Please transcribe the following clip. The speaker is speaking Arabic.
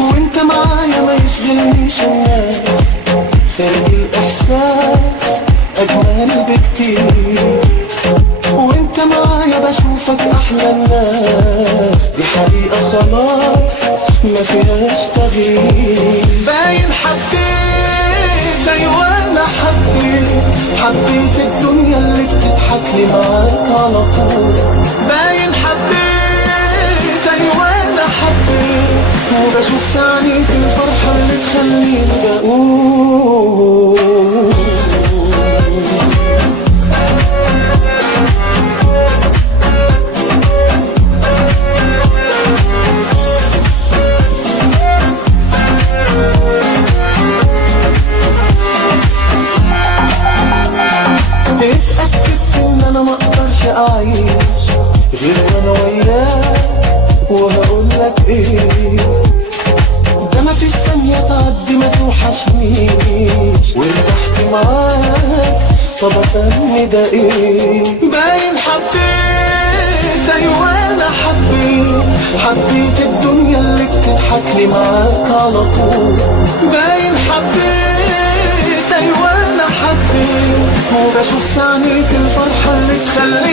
وانت معايا ما يشغلنيش الناس، فرق الإحساس أجمل بكتير. وانت معايا بشوفك أحلى الناس، دي حقيقة خلاص ما فيهاش تغيير. باين حبيت، أيوة أنا حبيت الدنيا اللي بتضحك لي معاك على طول. باين حبيت، أيوة أنا حبيت، وبشوف في عينيك الفرحة اللي تخليني بقول. اتأكدت ان انا مقدرش اعيش غير وانا وياك، وهقولك ايه، ده مفيش ثانية تعدي ما توحشنيش، وارتحت معاك طب اسمي ده ايه. باين حبيت، ايوه انا حبيت الدنيا اللي بتضحك لي معاك على طول. باين حبيت، ايوه انا حبيت، وبشوف في عينيك الفرحة اللي تخليني